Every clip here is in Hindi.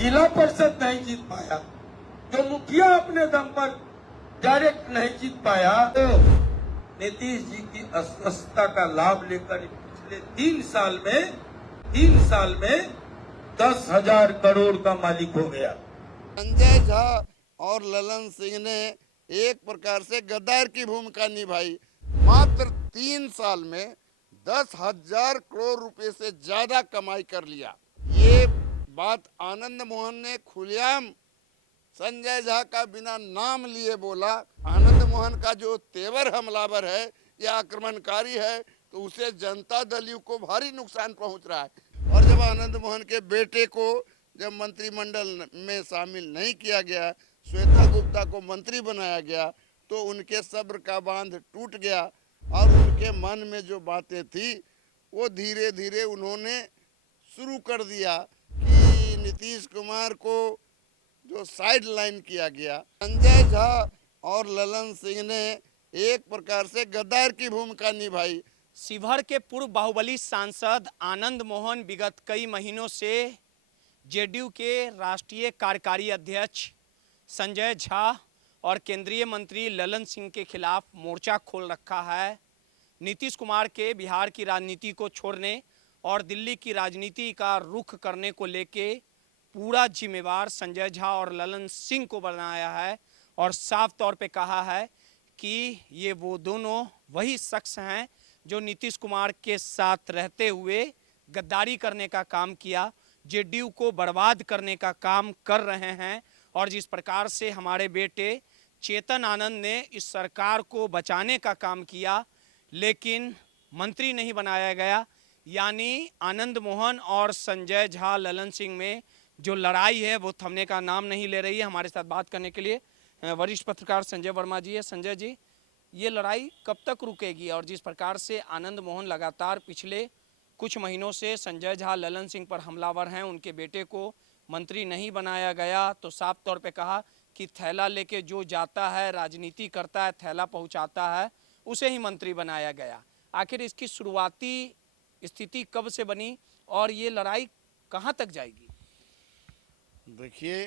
जिला परिषद नहीं जीत पाया, जो मुखिया अपने दम पर डायरेक्ट नहीं जीत पाया, तो नीतीश जी की अस्वस्थता का लाभ लेकर पिछले 3 साल में 10,000 करोड़ का मालिक हो गया। संजय झा और ललन सिंह ने एक प्रकार से गद्दार की भूमिका निभाई। मात्र 3 साल में 10,000 करोड़ रुपए से ज्यादा कमाई कर लिया। ये बात आनंद मोहन ने खुलेआम संजय झा का बिना नाम लिए बोला। आनंद मोहन का जो तेवर हमलावर है या आक्रमणकारी है, तो उसे जनता दल को भारी नुकसान पहुंच रहा है। और जब आनंद मोहन के बेटे को जब मंत्रिमंडल में शामिल नहीं किया गया, श्वेता गुप्ता को मंत्री बनाया गया, तो उनके सब्र का बांध टूट गया और उनके मन में जो बातें थी वो धीरे धीरे उन्होंने शुरू कर दिया कि नीतीश कुमार को जो साइड लाइन किया गया। संजय झा और ललन सिंह ने एक प्रकार से गद्दार की भूमिका निभाई। शिवहर के पूर्व बाहुबली सांसद आनंद मोहन विगत कई महीनों से जेडीयू के राष्ट्रीय कार्यकारी अध्यक्ष संजय झा और केंद्रीय मंत्री ललन सिंह के खिलाफ मोर्चा खोल रखा है। नीतीश कुमार के बिहार की राजनीति को छोड़ने और दिल्ली की राजनीति का रुख करने को लेके पूरा जिम्मेवार संजय झा और ललन सिंह को बनाया है और साफ तौर पे कहा है कि ये वो दोनों वही शख्स हैं जो नीतीश कुमार के साथ रहते हुए गद्दारी करने का काम किया, जेडीयू को बर्बाद करने का काम कर रहे हैं। और जिस प्रकार से हमारे बेटे चेतन आनंद ने इस सरकार को बचाने का काम किया लेकिन मंत्री नहीं बनाया गया, यानी आनंद मोहन और संजय झा ललन सिंह में जो लड़ाई है वो थमने का नाम नहीं ले रही है। हमारे साथ बात करने के लिए वरिष्ठ पत्रकार संजय वर्मा जी है। संजय जी, ये लड़ाई कब तक रुकेगी? और जिस प्रकार से आनंद मोहन लगातार पिछले कुछ महीनों से संजय झा ललन सिंह पर हमलावर हैं, उनके बेटे को मंत्री नहीं बनाया गया, तो साफ तौर पे कहा कि थैला लेके जो जाता है, राजनीति करता है, थैला पहुंचाता है, उसे ही मंत्री बनाया गया। आखिर इसकी शुरुआती स्थिति कब से बनी और ये लड़ाई कहाँ तक जाएगी? देखिए,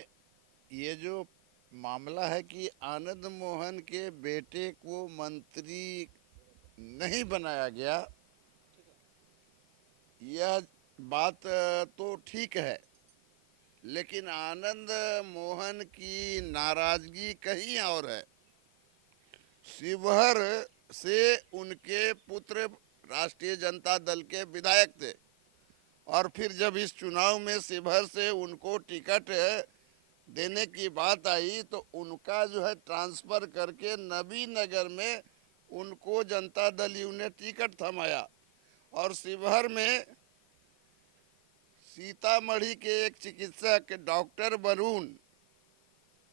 ये जो मामला है कि आनंद मोहन के बेटे को मंत्री नहीं बनाया गया, यह बात तो ठीक है, लेकिन आनंद मोहन की नाराजगी कहीं और है। शिवहर से उनके पुत्र राष्ट्रीय जनता दल के विधायक थे और फिर जब इस चुनाव में शिवहर से उनको टिकट देने की बात आई तो उनका जो है ट्रांसफ़र करके नबीनगर में उनको जनता दल ने टिकट थमाया। और शिवहर में सीतामढ़ी के एक चिकित्सक डॉक्टर वरुण,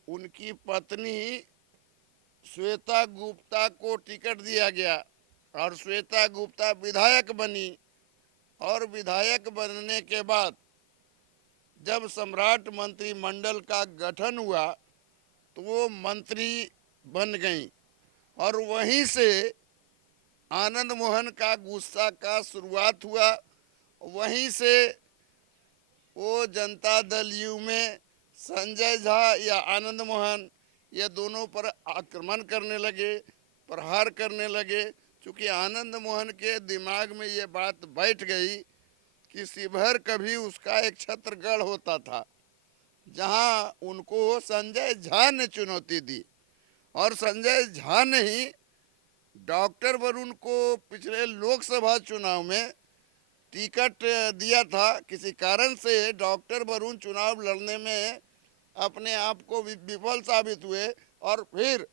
उनकी पत्नी श्वेता गुप्ता को टिकट दिया गया और श्वेता गुप्ता विधायक बनी। और विधायक बनने के बाद जब सम्राट मंत्रिमंडल का गठन हुआ तो वो मंत्री बन गई और वहीं से आनंद मोहन का गुस्सा का शुरुआत हुआ। वहीं से वो जनता दल यू में संजय झा या आनंद मोहन, ये दोनों पर आक्रमण करने लगे, प्रहार करने लगे। चूँकि आनंद मोहन के दिमाग में ये बात बैठ गई कि शिवहर कभी उसका एक छत्रगढ़ होता था जहां उनको संजय झा ने चुनौती दी और संजय झा ने ही डॉक्टर वरुण को पिछले लोकसभा चुनाव में टिकट दिया था। किसी कारण से डॉक्टर वरुण चुनाव लड़ने में अपने आप को विफल साबित हुए और फिर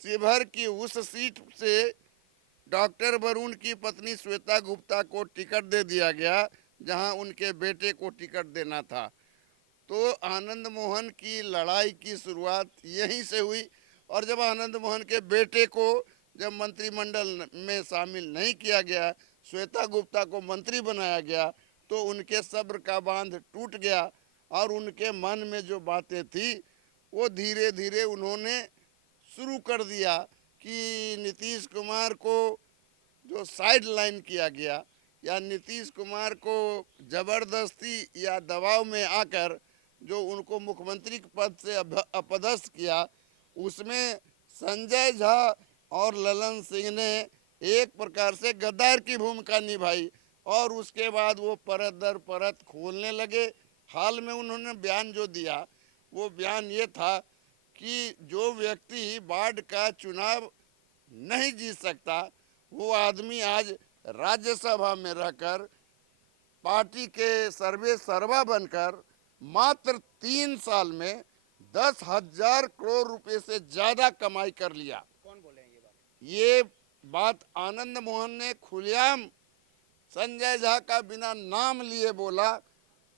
शिवहर की उस सीट से डॉक्टर वरुण की पत्नी श्वेता गुप्ता को टिकट दे दिया गया जहां उनके बेटे को टिकट देना था। तो आनंद मोहन की लड़ाई की शुरुआत यहीं से हुई। और जब आनंद मोहन के बेटे को जब मंत्रिमंडल में शामिल नहीं किया गया, श्वेता गुप्ता को मंत्री बनाया गया, तो उनके सब्र का बांध टूट गया और उनके मन में जो बातें थी वो धीरे धीरे उन्होंने शुरू कर दिया कि नीतीश कुमार को जो साइड लाइन किया गया या नीतीश कुमार को ज़बरदस्ती या दबाव में आकर जो उनको मुख्यमंत्री के पद से अपदस्थ किया, उसमें संजय झा और ललन सिंह ने एक प्रकार से गद्दार की भूमिका निभाई और उसके बाद वो परत दर परत खोलने लगे। हाल में उन्होंने बयान जो दिया वो बयान ये था कि जो व्यक्ति वार्ड का चुनाव नहीं जीत सकता वो आदमी आज राज्यसभा में रहकर पार्टी के सर्वे सर्वा बनकर मात्र 3 साल में 10,000 करोड़ रुपए से ज्यादा कमाई कर लिया। कौन बोले ये बात? ये बात आनंद मोहन ने खुलेआम संजय झा का बिना नाम लिए बोला।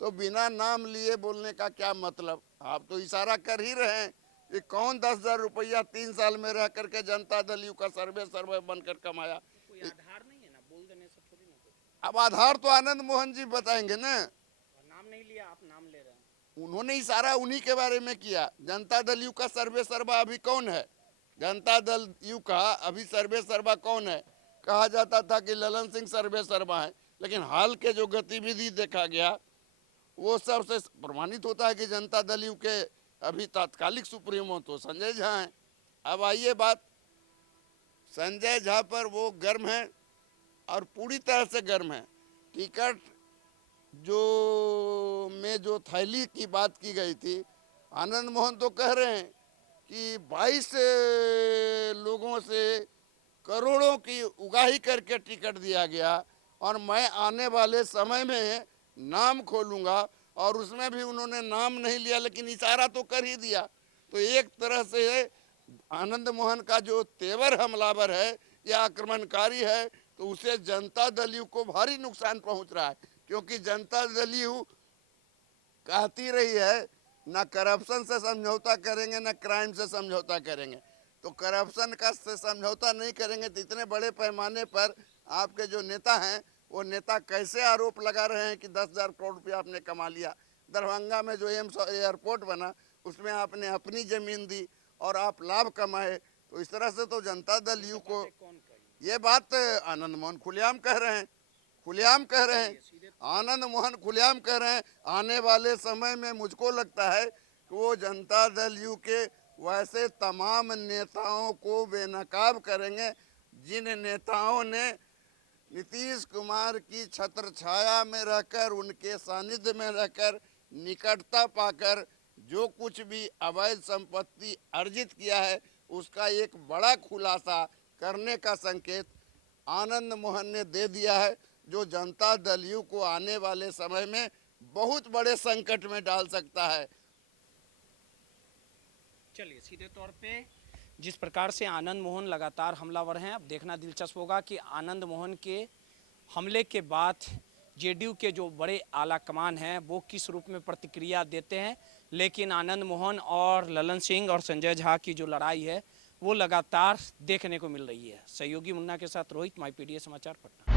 तो बिना नाम लिए बोलने का क्या मतलब? आप तो इशारा कर ही रहे हैं कि कौन 10,000 रुपया 3 साल में रह करके जनता दल यू का सर्वे बनकर कमाया। कोई आधार नहीं है ना, बोल देने से थोड़ी ना कुछ। अब आधार तो आनंद मोहन जी बताएंगे ना। नाम नहीं लिया, आप नाम ले रहे हैं। उन्होंने इशारा उन्हीं के बारे में किया। जनता दल यू का सर्वे सर्वा अभी कौन है? जनता दल यू का अभी सर्वे सर्वा कौन है? कहा जाता था कि ललन सिंह सर्वे सर्वा है, लेकिन हाल के जो गतिविधि देखा गया वो सबसे प्रमाणित होता है कि जनता दल यू के अभी तात्कालिक सुप्रीमो तो संजय झा हैं। अब आइए बात संजय झा पर, वो गर्म है और पूरी तरह से गर्म है। टिकट जो थैली की बात की गई थी, आनंद मोहन तो कह रहे हैं कि 22 लोगों से करोड़ों की उगाही करके टिकट दिया गया और मैं आने वाले समय में नाम खोलूंगा, और उसमें भी उन्होंने नाम नहीं लिया लेकिन इशारा तो कर ही दिया। तो एक तरह से आनंद मोहन का जो तेवर हमलावर है या आक्रमणकारी है, तो उसे जनता दल यू को भारी नुकसान पहुंच रहा है, क्योंकि जनता दल यू कहती रही है ना करप्शन से समझौता करेंगे ना क्राइम से समझौता करेंगे। तो करप्शन का से समझौता नहीं करेंगे तो इतने बड़े पैमाने पर आपके जो नेता हैं वो नेता कैसे आरोप लगा रहे हैं कि 10,000 करोड़ रुपया आपने कमा लिया। दरभंगा में जो एम्स एयरपोर्ट बना उसमें आपने अपनी जमीन दी और आप लाभ कमाए। तो इस तरह से तो जनता दल यू को ये बात आनंद मोहन खुलेआम कह रहे हैं, खुलेआम कह रहे हैं। आनंद मोहन खुलेआम कह रहे हैं आने वाले समय में मुझको लगता है कि वो जनता दल यू के वैसे तमाम नेताओं को बेनकाब करेंगे जिन नेताओं ने नीतीश कुमार की छत्र छाया में रहकर, उनके सानिध्य में रहकर, निकटता पाकर जो कुछ भी अवैध संपत्ति अर्जित किया है उसका एक बड़ा खुलासा करने का संकेत आनंद मोहन ने दे दिया है, जो जनता दल यू को आने वाले समय में बहुत बड़े संकट में डाल सकता है। चलिए, सीधे तौर पे जिस प्रकार से आनंद मोहन लगातार हमलावर हैं, अब देखना दिलचस्प होगा कि आनंद मोहन के हमले के बाद जेडीयू के जो बड़े आला कमान हैं वो किस रूप में प्रतिक्रिया देते हैं। लेकिन आनंद मोहन और ललन सिंह और संजय झा की जो लड़ाई है वो लगातार देखने को मिल रही है। सहयोगी मुन्ना के साथ रोहित, माई पीडीए समाचार, पटना।